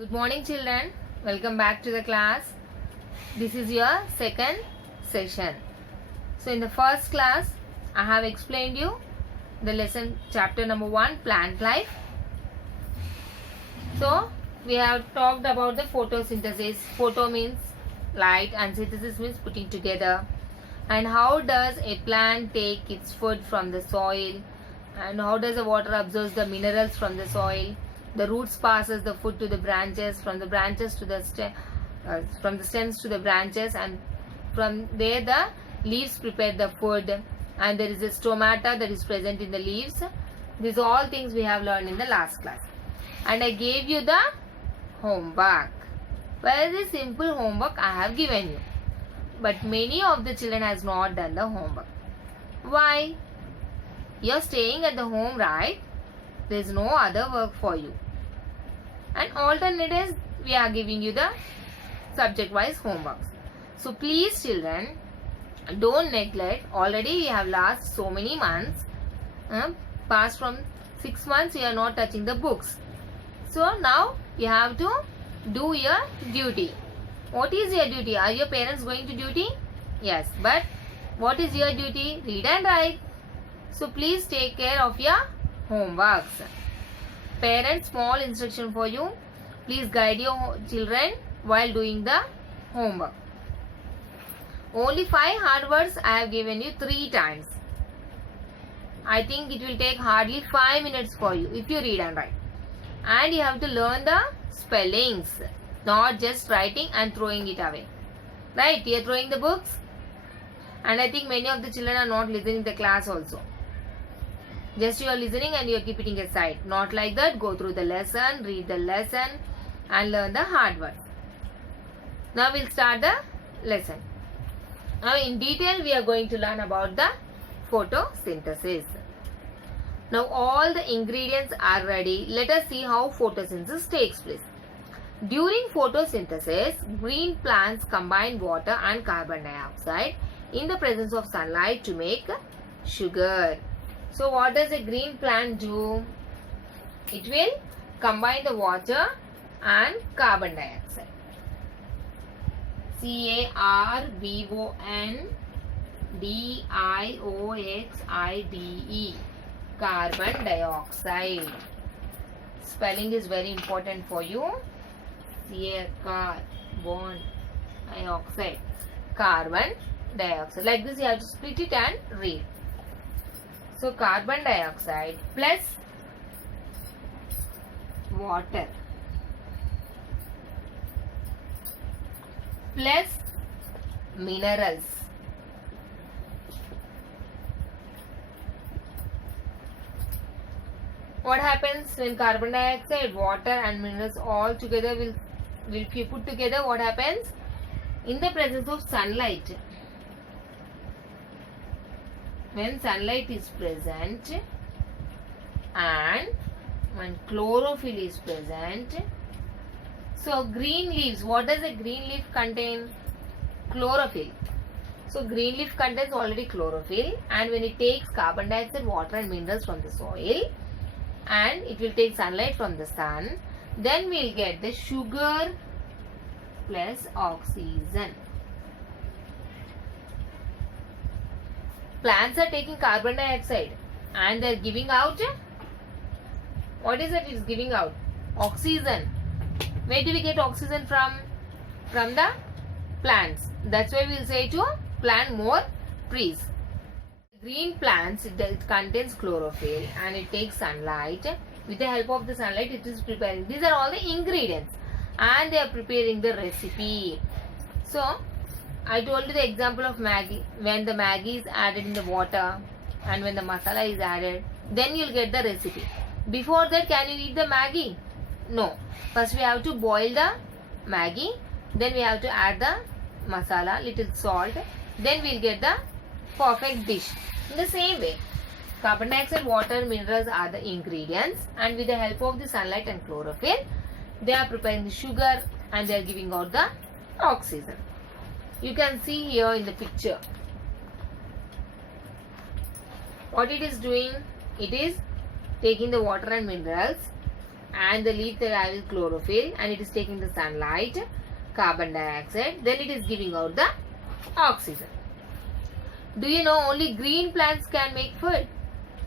Good morning children. Welcome back to the class. This is your second session. So in the first class, I have explained you the lesson chapter number 1, plant life. So we have talked about the photosynthesis. Photo means light and synthesis means putting together. And how does a plant take its food from the soil? And how does the water absorb the minerals from the soil? The roots passes the food to the branches, from the branches to the from the stems to the branches, and from there the leaves prepare the food, and there is a stomata that is present in the leaves. These are all things we have learned in the last class. And I gave you the homework. Very simple homework I have given you. But many of the children has not done the homework. Why? You are staying at the home, right? There is no other work for you. And alternatives, we are giving you the subject-wise homeworks. So please children, don't neglect. Already we have last so many months. Past from 6 months, you are not touching the books. So now you have to do your duty. What is your duty? Are your parents going to duty? Yes. But what is your duty? Read and write. So please take care of your homeworks. Parents, small instruction for you. Please guide your children while doing the homework. Only 5 hard words I have given you 3 times. I think it will take hardly 5 minutes for you if you read and write. And you have to learn the spellings, not just writing and throwing it away. Right? You are throwing the books. And I think many of the children are not listening to the class also. Just you are listening and you are keeping it aside. Not like that. Go through the lesson, read the lesson and learn the hard words. Now we'll start the lesson. Now in detail we are going to learn about the photosynthesis. Now all the ingredients are ready. Let us see how photosynthesis takes place. During photosynthesis, green plants combine water and carbon dioxide in the presence of sunlight to make sugar. So what does a green plant do? It will combine the water and carbon dioxide. C-A-R-B-O-N-D-I-O-X-I-D-E. Carbon dioxide. Spelling is very important for you. Carbon dioxide. Carbon dioxide. Like this you have to split it and read. So carbon dioxide plus water plus minerals what happens when carbon dioxide, water and minerals all together will be put together? What happens? In the presence of sunlight, when sunlight is present and when chlorophyll is present, so green leaves, what does a green leaf contain? Chlorophyll. So green leaf contains already chlorophyll, and when it takes carbon dioxide, water and minerals from the soil and it will take sunlight from the sun, then we will get the sugar plus oxygen. Plants are taking carbon dioxide and they are giving out, what is it is giving out? Oxygen. Where do we get oxygen from? From the plants. That's why we will say to plant more trees. Green plants, it contains chlorophyll and it takes sunlight. With the help of the sunlight it is preparing. These are all the ingredients and they are preparing the recipe. So I told you the example of Maggi. When the Maggi is added in the water and when the masala is added, then you will get the recipe. Before that, can you eat the Maggi? No. First we have to boil the Maggi. Then we have to add the masala, little salt. Then we will get the perfect dish. In the same way, carbon dioxide, water, minerals are the ingredients, and with the help of the sunlight and chlorophyll, they are preparing the sugar and they are giving out the oxygen. You can see here in the picture what it is doing. It is taking the water and minerals and the leaf that has chlorophyll, and it is taking the sunlight, carbon dioxide, then it is giving out the oxygen. Do you know only green plants can make food?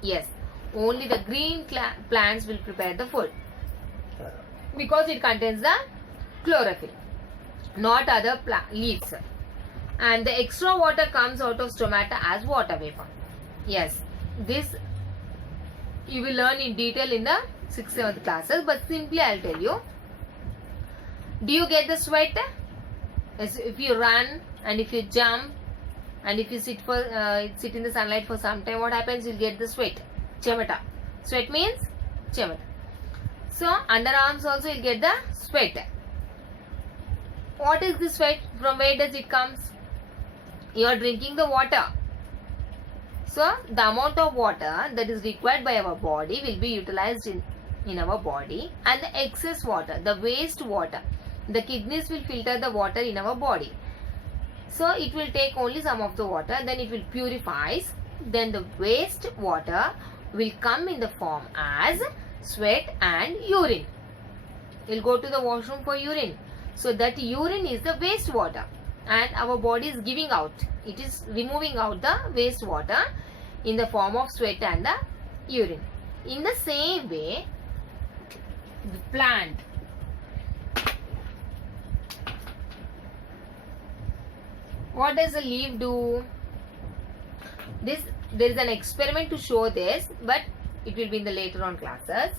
Yes, only the green plants will prepare the food because it contains the chlorophyll, not other leaves. And the extra water comes out of stomata as water vapor. Yes, this you will learn in detail in the 6th, 7th classes, but simply I'll tell you. Do you get the sweat? Yes, if you run and if you jump and if you sit in the sunlight for some time, what happens? You'll get the sweat. Chemata. Sweat means chemata. So underarms also you'll get the sweat. What is the sweat? From where does it come? You are drinking the water. So the amount of water that is required by our body will be utilized in our body, and the excess water, the waste water, the kidneys will filter the water in our body. So it will take only some of the water, then it will purifies, then the waste water will come in the form as sweat and urine. You'll go to the washroom for urine. So that urine is the waste water, and our body is giving out. It is removing out the waste water in the form of sweat and the urine. In the same way, the plant, what does the leaf do? There is an experiment to show this, but it will be in the later on classes.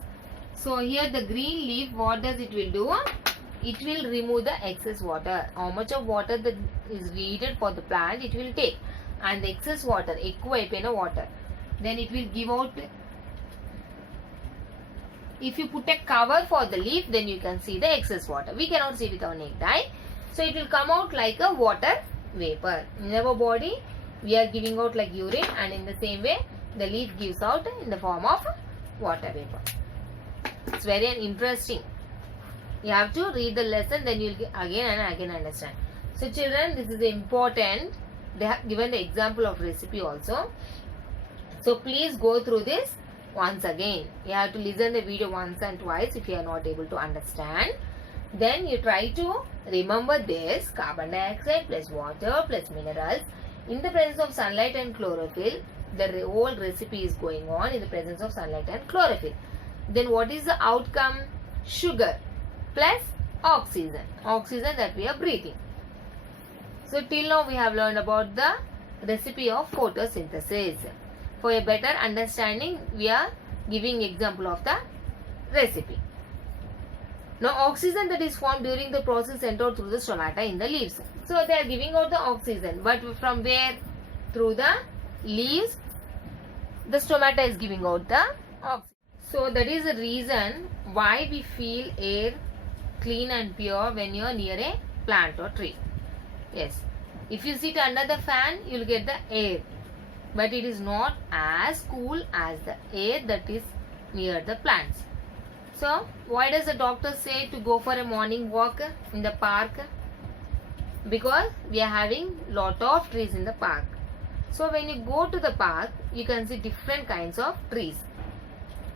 So here the green leaf, what does it will do? It will remove the excess water. How much of water that is needed for the plant, it will take, and the excess water, water, then it will give out. If you put a cover for the leaf, then you can see the excess water. We cannot see with our naked eye. So it will come out like a water vapor. In our body, we are giving out like urine, and in the same way, the leaf gives out in the form of water vapor. It's very interesting. You have to read the lesson, then you will again and again understand. So children, this is important. They have given the example of recipe also. So please go through this once again. You have to listen the video once and twice if you are not able to understand. Then you try to remember this: carbon dioxide plus water plus minerals in the presence of sunlight and chlorophyll. The whole recipe is going on in the presence of sunlight and chlorophyll. Then what is the outcome? Sugar plus oxygen. Oxygen that we are breathing. So till now we have learned about the recipe of photosynthesis. For a better understanding, we are giving example of the recipe. Now oxygen that is formed during the process entered through the stomata in the leaves. So they are giving out the oxygen, but from where? Through the leaves. The stomata is giving out the oxygen. So that is the reason why we feel air clean and pure when you are near a plant or tree. Yes, if you sit under the fan, you will get the air, but it is not as cool as the air that is near the plants. So why does the doctor say to go for a morning walk in the park? Because we are having lot of trees in the park. So when you go to the park, you can see different kinds of trees,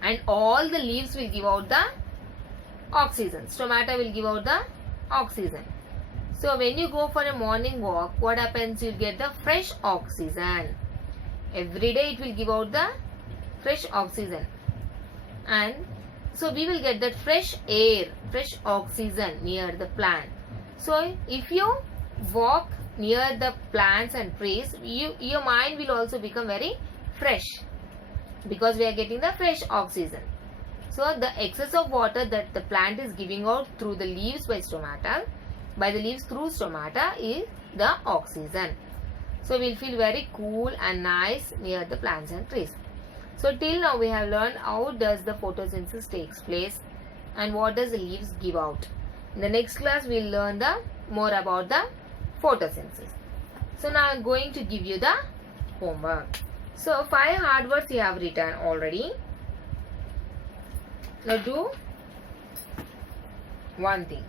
and all the leaves will give out the oxygen. Stomata will give out the oxygen. So when you go for a morning walk, what happens? You will get the fresh oxygen. Every day it will give out the fresh oxygen, and so we will get that fresh air, fresh oxygen near the plant. So if you walk near the plants and trees, your mind will also become very fresh, because we are getting the fresh oxygen. So the excess of water that the plant is giving out through the leaves by the leaves through stomata is the oxygen. So we will feel very cool and nice near the plants and trees. So till now we have learned how does the photosynthesis takes place and what does the leaves give out. In the next class we will learn more about the photosynthesis. So now I am going to give you the homework. So 5 hard words you have written already. Now do one thing.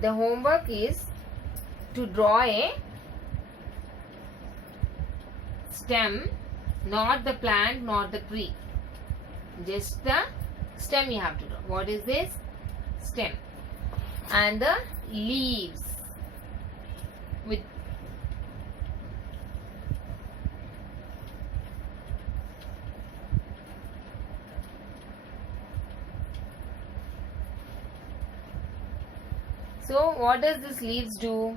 The homework is to draw a stem, not the plant, not the tree. Just the stem you have to draw. What is this? Stem. And the leaves with so what does this leaves do?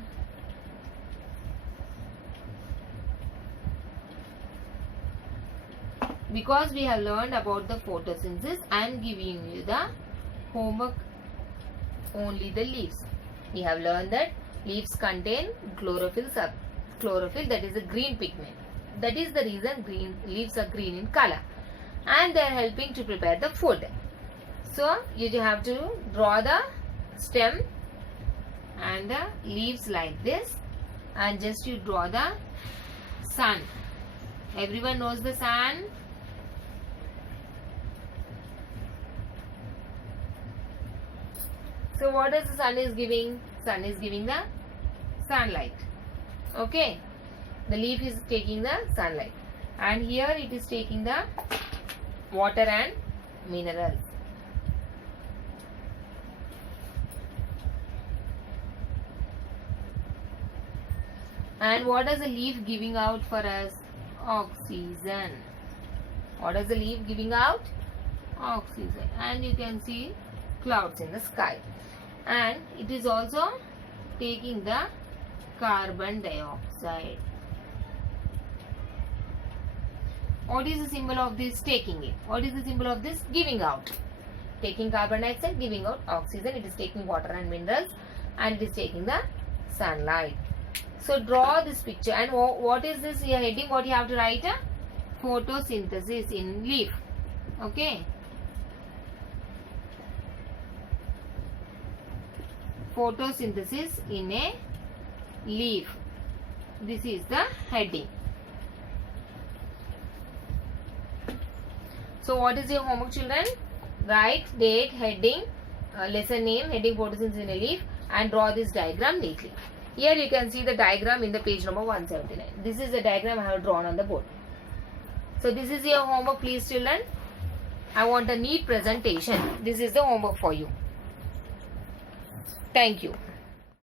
Because we have learned about the photosynthesis, I am giving you the homework only the leaves. We have learned that leaves contain chlorophyll, that is a green pigment. That is the reason leaves are green in color, and they are helping to prepare the food. So you have to draw the stem and the leaves like this, and just you draw the sun. Everyone knows the sun. So what does the sun is giving? Sun is giving the sunlight. Okay. The leaf is taking the sunlight. And here it is taking the water and minerals. And what is the leaf giving out for us? Oxygen. What is the leaf giving out? Oxygen. And you can see clouds in the sky. And it is also taking the carbon dioxide. What is the symbol of this? Taking it. What is the symbol of this? Giving out. Taking carbon dioxide, giving out oxygen. It is taking water and minerals, and it is taking the sunlight. So draw this picture. And what is this here heading? What you have to write? Photosynthesis in leaf. Okay. Photosynthesis in a leaf. This is the heading. So what is your homework, children? Write date, heading, lesson name, heading photosynthesis in a leaf, and draw this diagram neatly. Here you can see the diagram in the page number 179. This is the diagram I have drawn on the board. So this is your homework, please, children. I want a neat presentation. This is the homework for you. Thank you.